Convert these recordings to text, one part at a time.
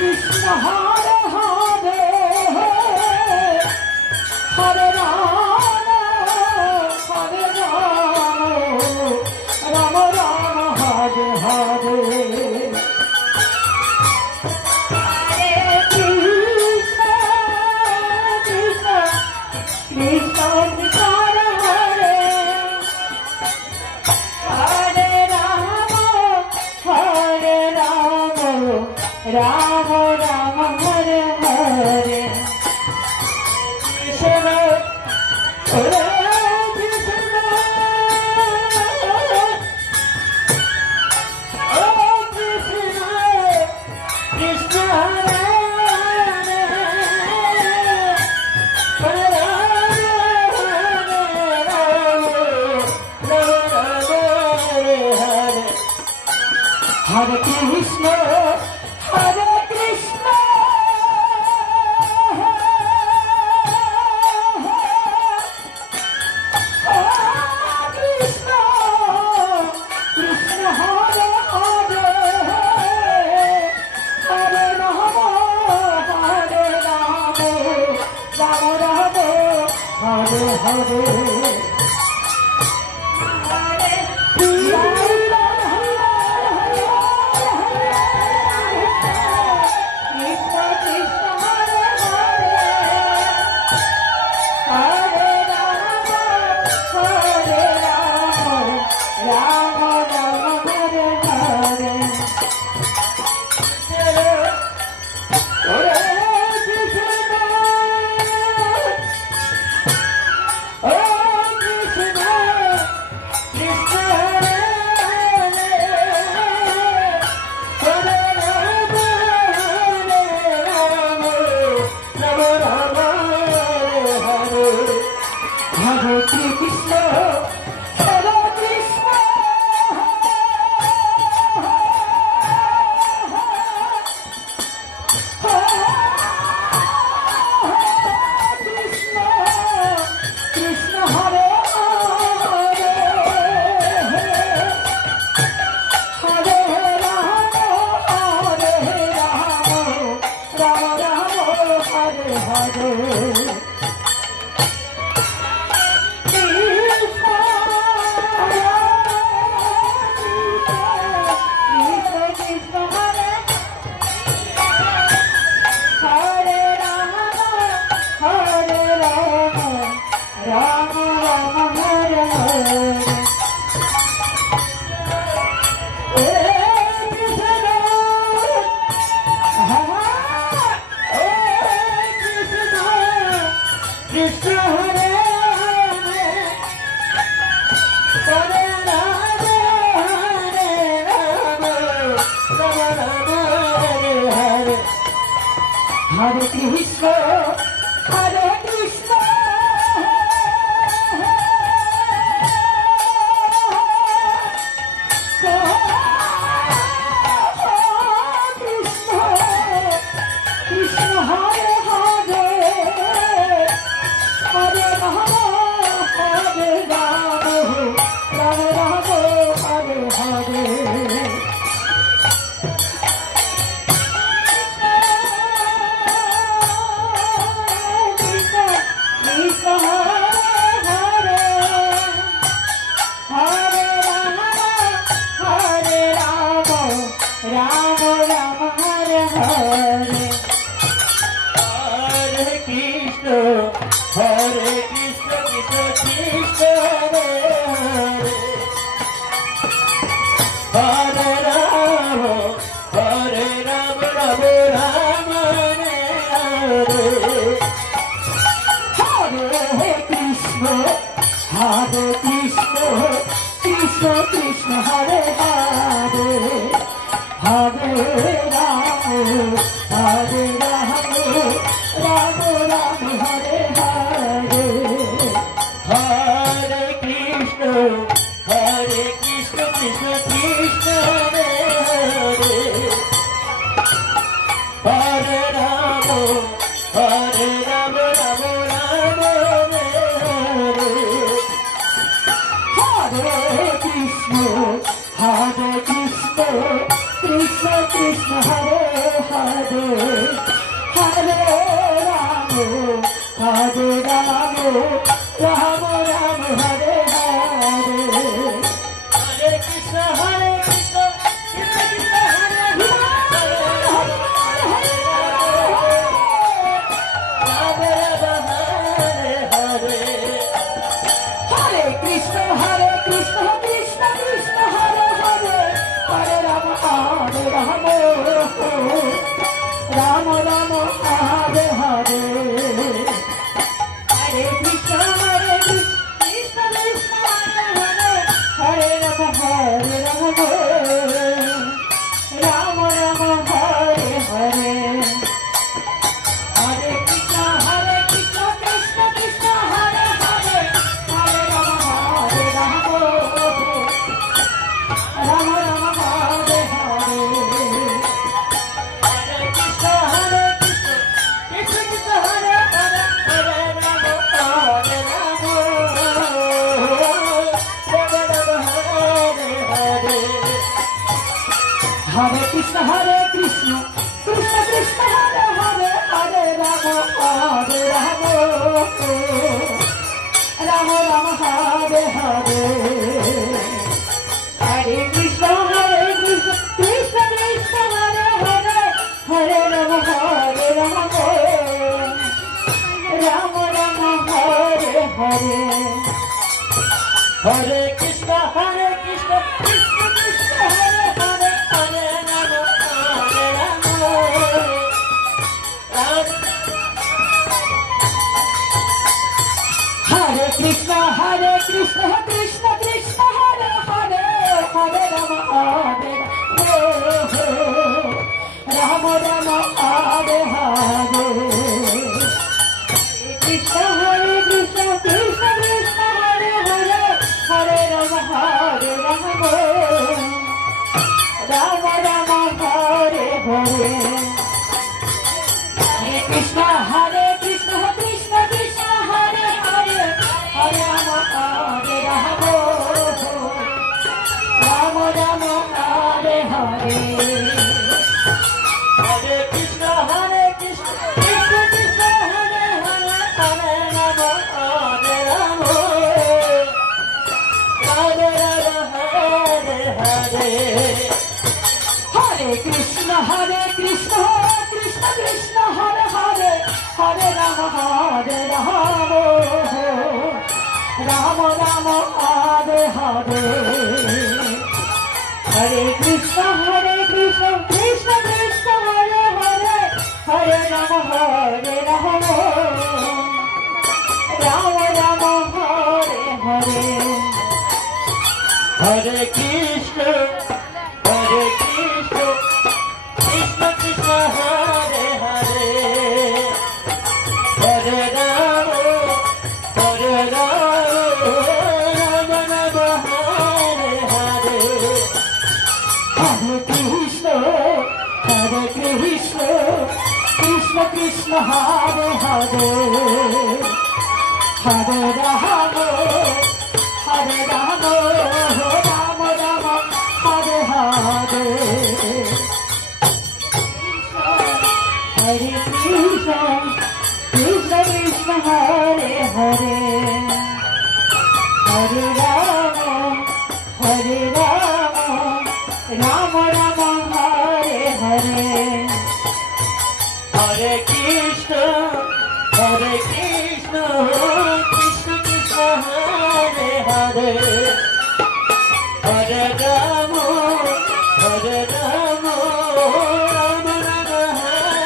Krishna Hare Krishna, Hare Krishna, Krishna Hare Hare, Hare Rama, Hare Rama, Rama Rama, Hare Hare. Hare Krishna, Krishna Krishna Hare Rama, Hare Rama, Rama Rama Hare Hare Krishna, Hare Krishna, Krishna Krishna Hare Hare, Hare Rama, Hare Rama, Rama Rama Hare Hare. Hare Krishna, Hare Krishna, Krishna Krishna Hare Hare Rama, Hare Rama, Rama Rama Hare Krishna, Hare Krishna, Krishna Krishna Hare Hare, Hare Rama, Hare Rama, Rama Rama Hare Hare. Hare Krishna, Hare Krishna, Krishna Krishna Hare Hare, Rama Rama Hare Hare. Hare Krishna, Hare Krishna, Krishna Krishna Hare Hare, Hare Rama, Hare Rama, Rama Rama Hare Hare. Hare Krishna, Hare Krishna, Krishna Krishna Hare Hare, Hare Rama, Hare Rama, Rama Rama Hare Hare. Hare Krishna, Hare Krishna, Krishna Krishna Hare Hare, Hare Rama, Hare Rama, Rama Rama Hare Hare. Hare Krishna, Hare Krishna, Krishna Krishna Hare Hare, Hare Rama, Hare Rama, Rama Rama Hare Hare. Hare Krishna, Hare Krishna, Krishna Krishna Hare Hare, Hare Rama, Hare Rama, Rama Rama Hare Hare. Hare Krishna, Hare Krishna, Krishna Krishna Hare Hare, Hare Rama, Hare Rama, Rama Rama Hare Hare. Hare Krishna, Hare Krishna, Krishna Krishna Hare Hare, Hare Rama, Hare Rama, Hare Krishna, Hare Krishna, Krishna Krishna Hare Hare, Hare Rama, Hare Rama, Rama Rama Hare Hare. Krishna, Hare Krishna, Krishna Krishna Hare Hare, Hare Rama, Hare Rama, Rama Rama Hare Hare. Hare Krishna, Hare Krishna, Krishna Krishna Hare Hare, Hare Rama, Hare Rama, Rama Rama Hare Hare. Hare Krishna, Hare Krishna, Krishna Krishna Hare Hare, Hare Rama, Hare Rama, Rama Rama Hare Hare. Hare Krishna, Hare Krishna, Krishna Krishna Hare Hare, Hare Rama, Hare Rama, Rama Rama Hare Hare. Hare Krishna, Hare Krishna, Krishna Krishna Hare Hare, Hare Rama, Hare Rama, Rama Rama Hare Hare. Hare Krishna, Hare Krishna, Krishna Krishna Hare Hare, Krishna Krishna Hare Hare Hare Ram Ram Ram Hare Hare Hare Krishna Krishna Krishna Hare Hare Hare Ram Ram Ram Hare Hare Hare Krishna, Krishna Krishna, Hare Hare, Hare Rama, Rama Rama, Hare Hare.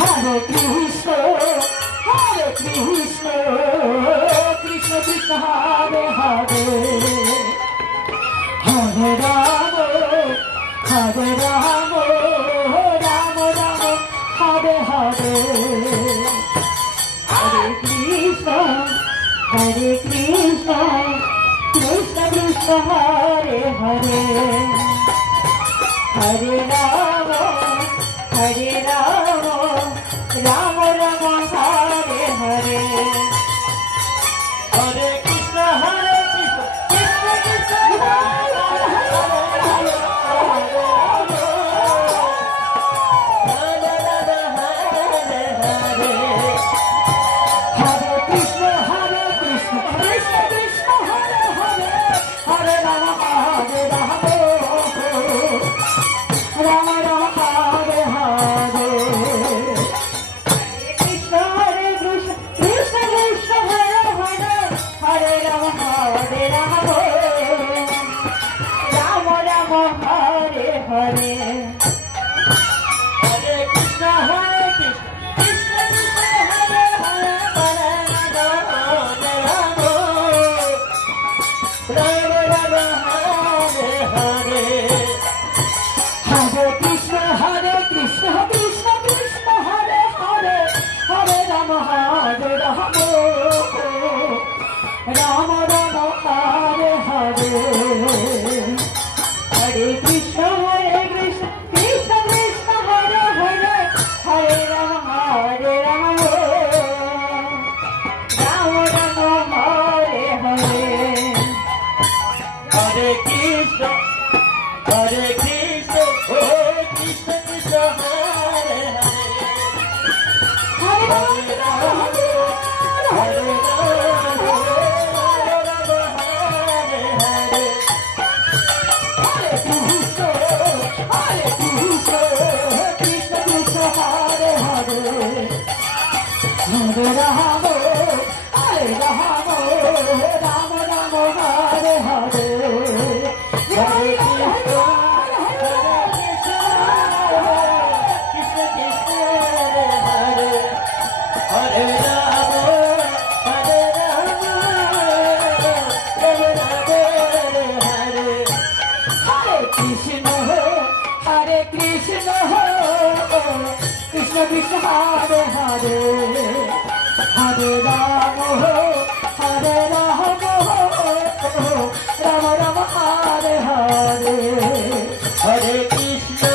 Hare Krishna, Krishna Krishna, Hare Hare, Hare Rama, Rama Rama, Hare Hare. Hare Krishna, Krishna Krishna, Hare Hare, Hare Rama, Rama Rama, Hare Hare. Hare Krishna,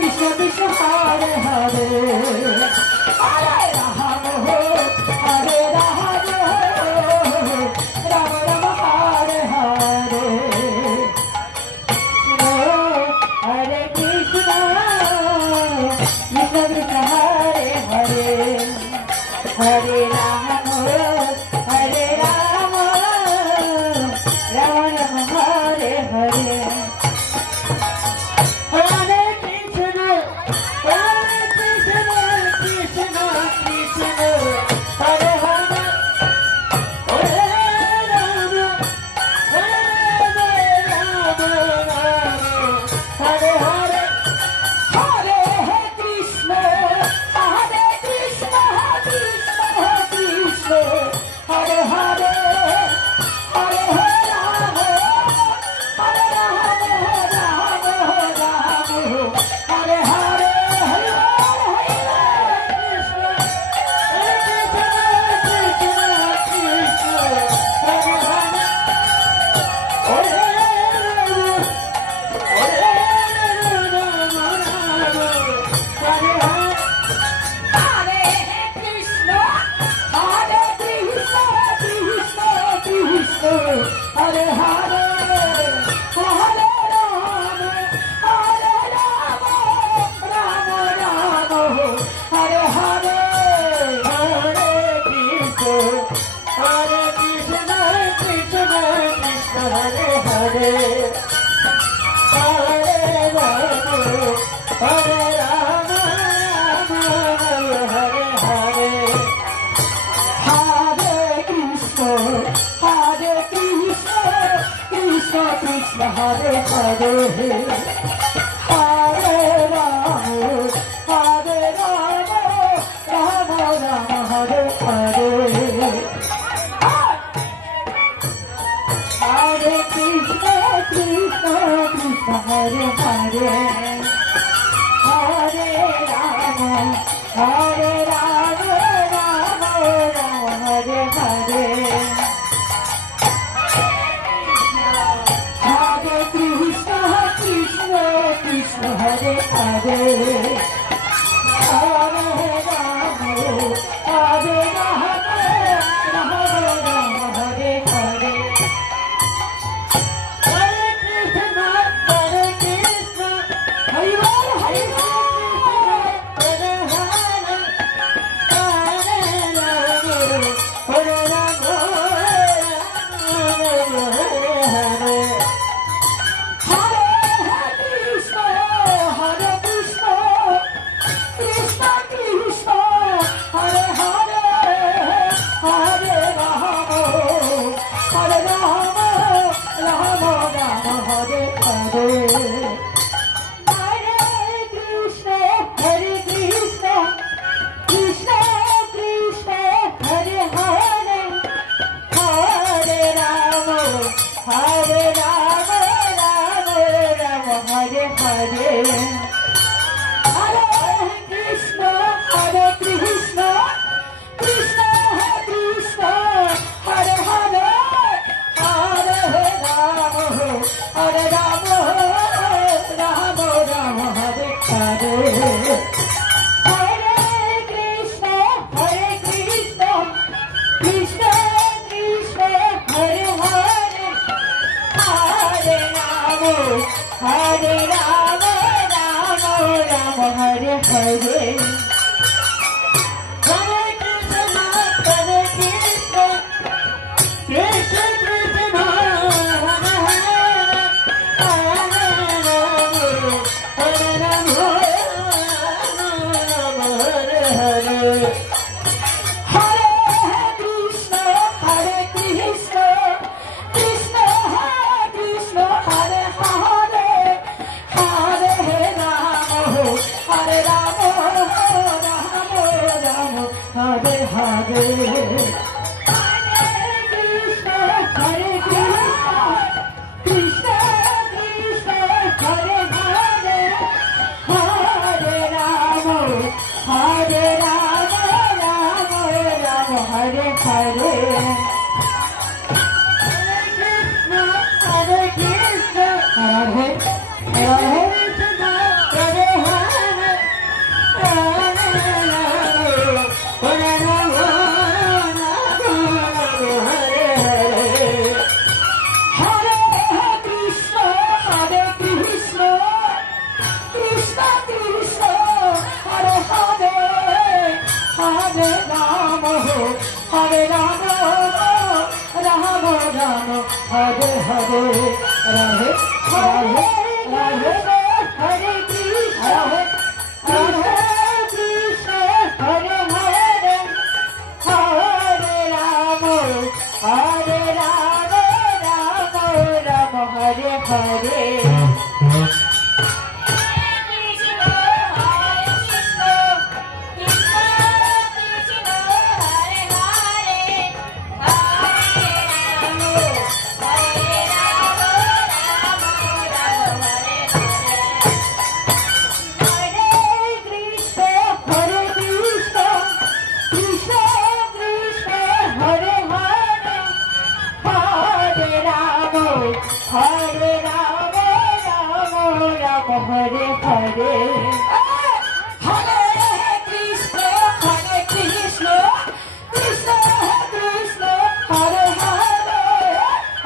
Krishna Krishna, Hare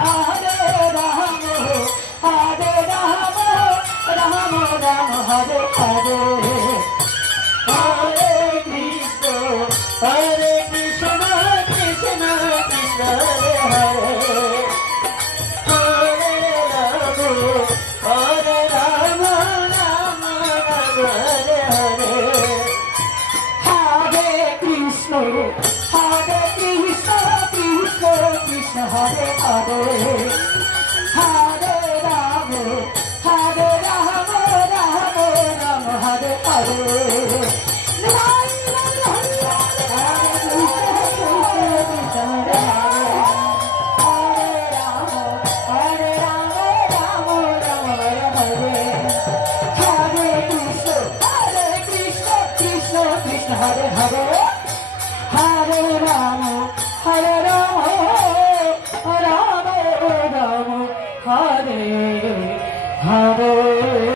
Hare Hare Hare Hare Rama Hare Rama Rama Rama Hare Hare Hare Hare Hare Rama Hare Rama Rama Rama Hare Hare